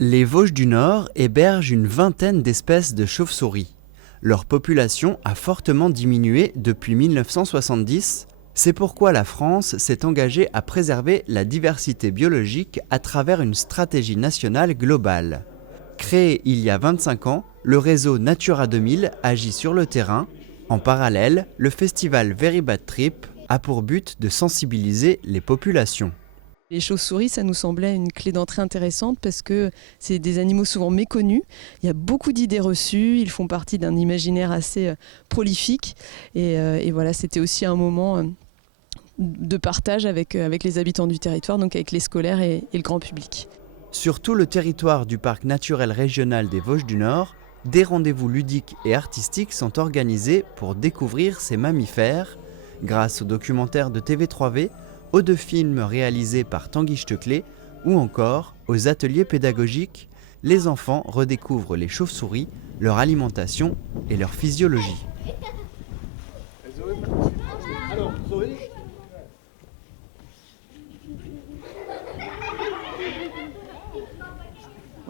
Les Vosges du Nord hébergent une vingtaine d'espèces de chauves-souris. Leur population a fortement diminué depuis 1970. C'est pourquoi la France s'est engagée à préserver la diversité biologique à travers une stratégie nationale globale. Créé il y a 25 ans, le réseau Natura 2000 agit sur le terrain. En parallèle, le festival Very Bad Trip a pour but de sensibiliser les populations. Les chauves-souris, ça nous semblait une clé d'entrée intéressante parce que c'est des animaux souvent méconnus. Il y a beaucoup d'idées reçues, ils font partie d'un imaginaire assez prolifique. Et voilà, c'était aussi un moment de partage avec les habitants du territoire, donc avec les scolaires et le grand public. Sur tout le territoire du parc naturel régional des Vosges du Nord, des rendez-vous ludiques et artistiques sont organisés pour découvrir ces mammifères, grâce aux documentaires de TV3V, aux 2 films réalisés par Tanguy Stöckler ou encore aux ateliers pédagogiques. Les enfants redécouvrent les chauves-souris, leur alimentation et leur physiologie. Alors, Zoé ?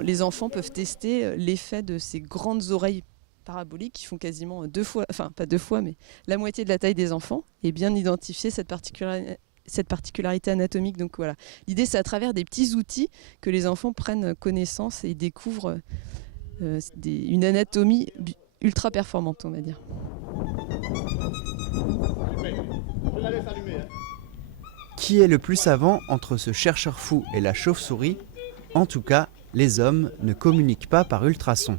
Les enfants peuvent tester l'effet de ces grandes oreilles paraboliques qui font quasiment 2 fois, enfin pas 2 fois, mais la moitié de la taille des enfants, et bien identifier cette particularité anatomique. Donc voilà, l'idée c'est à travers des petits outils que les enfants prennent connaissance et découvrent une anatomie ultra performante, on va dire. Je la laisse allumer. Qui est le plus savant entre ce chercheur fou et la chauve-souris ? En tout cas, les hommes ne communiquent pas par ultrasons.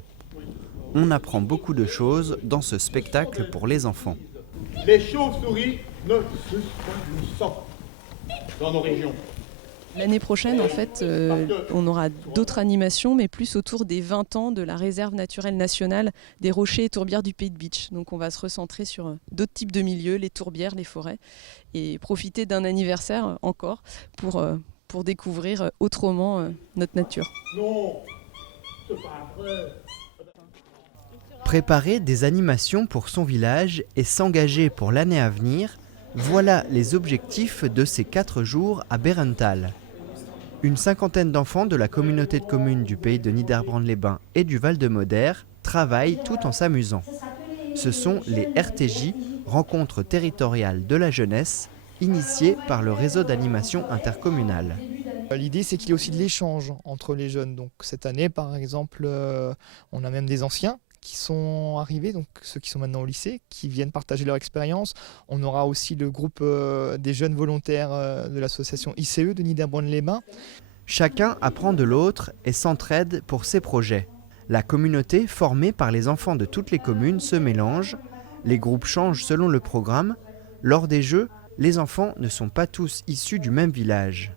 On apprend beaucoup de choses dans ce spectacle pour les enfants. Les chauves-souris ne sucent pas le sang dans nos régions. L'année prochaine, en fait, on aura d'autres animations, mais plus autour des 20 ans de la réserve naturelle nationale des rochers et tourbières du Pays de Bitche. Donc on va se recentrer sur d'autres types de milieux, les tourbières, les forêts, et profiter d'un anniversaire encore pour découvrir autrement notre nature. Non, c'est pas vrai. Préparer des animations pour son village et s'engager pour l'année à venir, voilà les objectifs de ces 4 jours à Bérenthal. Une cinquantaine d'enfants de la communauté de communes du pays de Niederbrandt-les-Bains et du Val-de-Moder travaillent tout en s'amusant. Ce sont les RTJ, Rencontres territoriales de la jeunesse, initiées par le réseau d'animation intercommunale. L'idée, c'est qu'il y ait aussi de l'échange entre les jeunes. Donc cette année, par exemple, on a même des anciens qui sont arrivés, donc ceux qui sont maintenant au lycée, qui viennent partager leur expérience. On aura aussi le groupe des jeunes volontaires de l'association ICE de Niederbrandt-les-Bains. Chacun apprend de l'autre et s'entraide pour ses projets. La communauté formée par les enfants de toutes les communes se mélange. Les groupes changent selon le programme. Lors des jeux, les enfants ne sont pas tous issus du même village.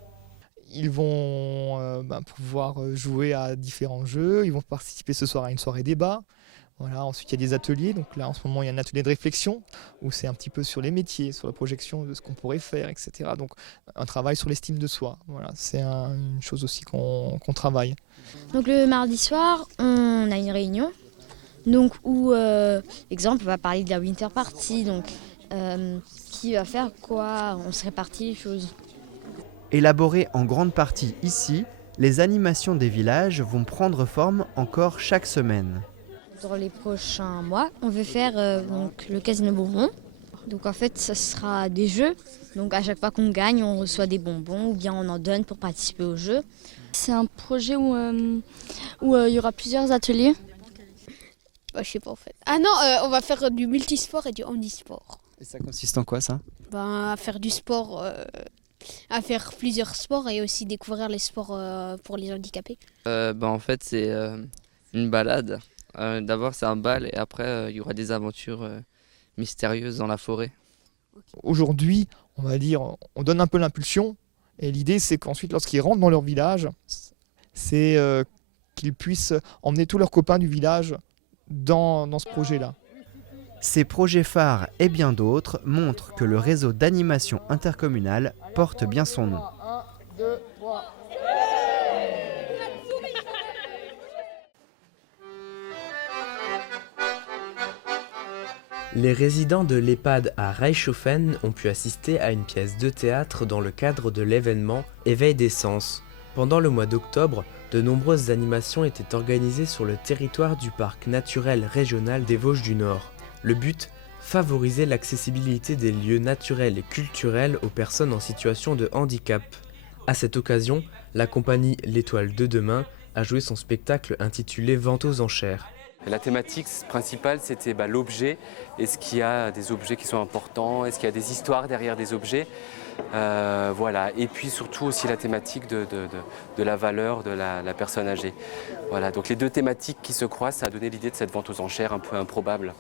Ils vont pouvoir jouer à différents jeux. Ils vont participer ce soir à une soirée débat. Voilà, ensuite, il y a des ateliers. Donc là, en ce moment, il y a un atelier de réflexion où c'est un petit peu sur les métiers, sur la projection de ce qu'on pourrait faire, etc. Donc, un travail sur l'estime de soi. Voilà, c'est une chose aussi qu'on travaille. Donc, le mardi soir, on a une réunion. Donc, où, exemple, on va parler de la Winter Party. Donc, qui va faire quoi ? On se répartit les choses. Élaborées en grande partie ici, les animations des villages vont prendre forme encore chaque semaine. Dans les prochains mois, on veut faire donc, le casino bonbon. Donc en fait, ça sera des jeux. Donc à chaque fois qu'on gagne, on reçoit des bonbons ou bien on en donne pour participer au jeu. C'est un projet où il y aura plusieurs ateliers. Je sais pas en fait. Ah non, on va faire du multisport et du handisport. Et ça consiste en quoi ça ? À faire du sport, à faire plusieurs sports et aussi découvrir les sports pour les handicapés. En fait, c'est une balade. D'abord, c'est un bal et après, il y aura des aventures mystérieuses dans la forêt. Aujourd'hui, on va dire, on donne un peu l'impulsion. Et l'idée, c'est qu'ensuite, lorsqu'ils rentrent dans leur village, c'est qu'ils puissent emmener tous leurs copains du village dans ce projet-là. Ces projets phares et bien d'autres montrent que le réseau d'animation intercommunale porte bien son nom. 1, 2, 3. Les résidents de l'EHPAD à Reichshofen ont pu assister à une pièce de théâtre dans le cadre de l'événement Éveil des sens. Pendant le mois d'octobre, de nombreuses animations étaient organisées sur le territoire du parc naturel régional des Vosges du Nord. Le but, favoriser l'accessibilité des lieux naturels et culturels aux personnes en situation de handicap. À cette occasion, la compagnie L'Étoile de demain a joué son spectacle intitulé Vente aux enchères. La thématique principale, c'était l'objet. Est-ce qu'il y a des objets qui sont importants? Est-ce qu'il y a des histoires derrière des objets? Voilà. Et puis surtout aussi la thématique de la valeur de la personne âgée. Voilà. Donc les deux thématiques qui se croisent, ça a donné l'idée de cette vente aux enchères un peu improbable.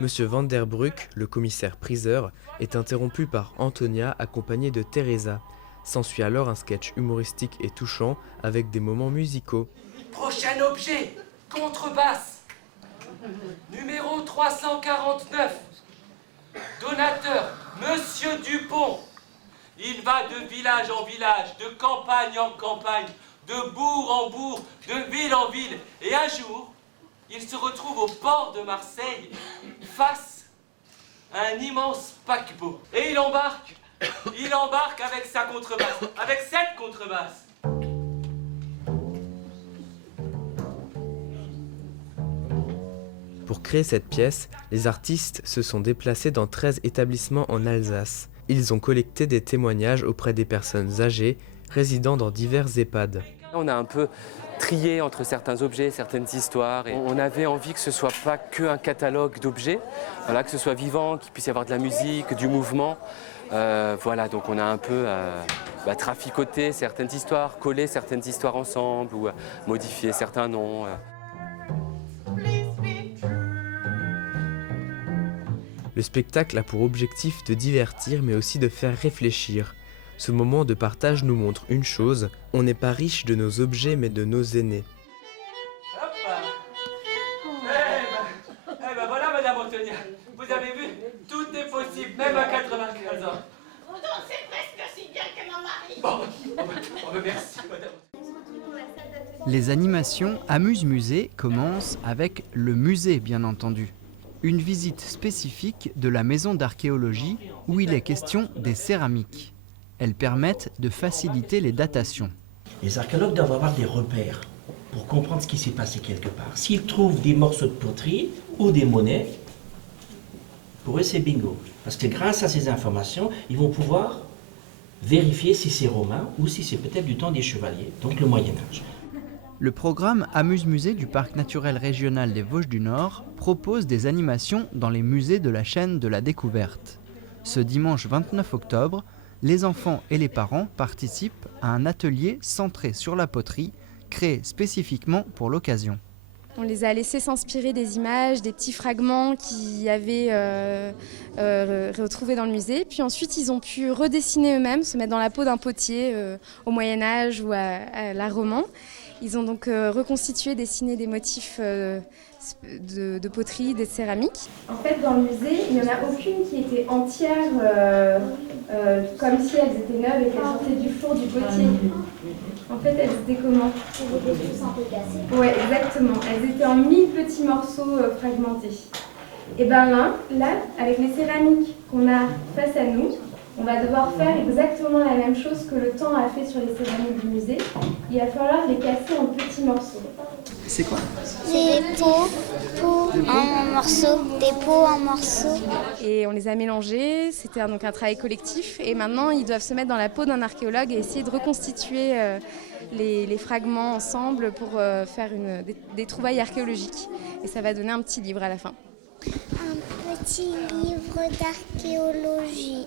Monsieur Van der Bruck, le commissaire priseur, est interrompu par Antonia accompagnée de Teresa. S'ensuit alors un sketch humoristique et touchant avec des moments musicaux. Prochain objet, contrebasse. Numéro 349. Donateur, Monsieur Dupont. Il va de village en village, de campagne en campagne, de bourg en bourg, de ville en ville. Et un jour, il se retrouve au port de Marseille, face à un immense paquebot. Et il embarque avec sa contrebasse, avec cette contrebasse. Pour créer cette pièce, les artistes se sont déplacés dans 13 établissements en Alsace. Ils ont collecté des témoignages auprès des personnes âgées résidant dans divers EHPAD. On a un peu trié entre certains objets, certaines histoires. Et on avait envie que ce ne soit pas qu'un catalogue d'objets, voilà, que ce soit vivant, qu'il puisse y avoir de la musique, du mouvement. Voilà, donc on a un peu traficoté certaines histoires, collé certaines histoires ensemble ou modifié certains noms. Le spectacle a pour objectif de divertir mais aussi de faire réfléchir. Ce moment de partage nous montre une chose, on n'est pas riche de nos objets mais de nos aînés. Eh ben voilà Madame Antonia, vous avez vu, tout est possible, même à 95 ans. C'est presque aussi bien que mon mari. Bon, merci Madame. Les animations Amuse-Musée commencent avec le musée, bien entendu. Une visite spécifique de la maison d'archéologie où il est question des céramiques. Elles permettent de faciliter les datations. Les archéologues doivent avoir des repères pour comprendre ce qui s'est passé quelque part. S'ils trouvent des morceaux de poterie ou des monnaies, pour eux c'est bingo. Parce que grâce à ces informations, ils vont pouvoir vérifier si c'est romain ou si c'est peut-être du temps des chevaliers, donc le Moyen-Âge. Le programme Amuse-Musée du Parc naturel régional des Vosges du Nord propose des animations dans les musées de la chaîne de la découverte. Ce dimanche 29 octobre, les enfants et les parents participent à un atelier centré sur la poterie, créé spécifiquement pour l'occasion. On les a laissés s'inspirer des images, des petits fragments qu'ils avaient retrouvés dans le musée. Puis ensuite, ils ont pu redessiner eux-mêmes, se mettre dans la peau d'un potier au Moyen-Âge ou à l'art roman. Ils ont donc reconstitué, dessiné des motifs de poterie, des céramiques. En fait, dans le musée, il n'y en a aucune qui était entière, comme si elles étaient neuves et qu'elles sortaient du four du potier. En fait, elles étaient comment? Elles étaient tous un peu cassées. Ouais, exactement. Elles étaient en 1000 petits morceaux fragmentés. Et bien là, avec les céramiques qu'on a face à nous, on va devoir faire exactement la même chose que le temps a fait sur les céramiques du musée. Il va falloir les casser en petits morceaux. C'est quoi? Des pots en morceaux, des pots en morceaux. Et on les a mélangés, c'était donc un travail collectif. Et maintenant, ils doivent se mettre dans la peau d'un archéologue et essayer de reconstituer les fragments ensemble pour faire des trouvailles archéologiques. Et ça va donner un petit livre à la fin. Un petit livre d'archéologie.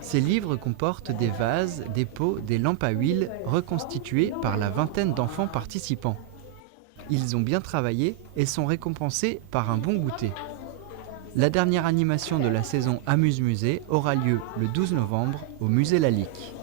Ces livres comportent des vases, des pots, des lampes à huile reconstitués par la vingtaine d'enfants participants. Ils ont bien travaillé et sont récompensés par un bon goûter. La dernière animation de la saison Amuse-Musée aura lieu le 12 novembre au musée Lalique.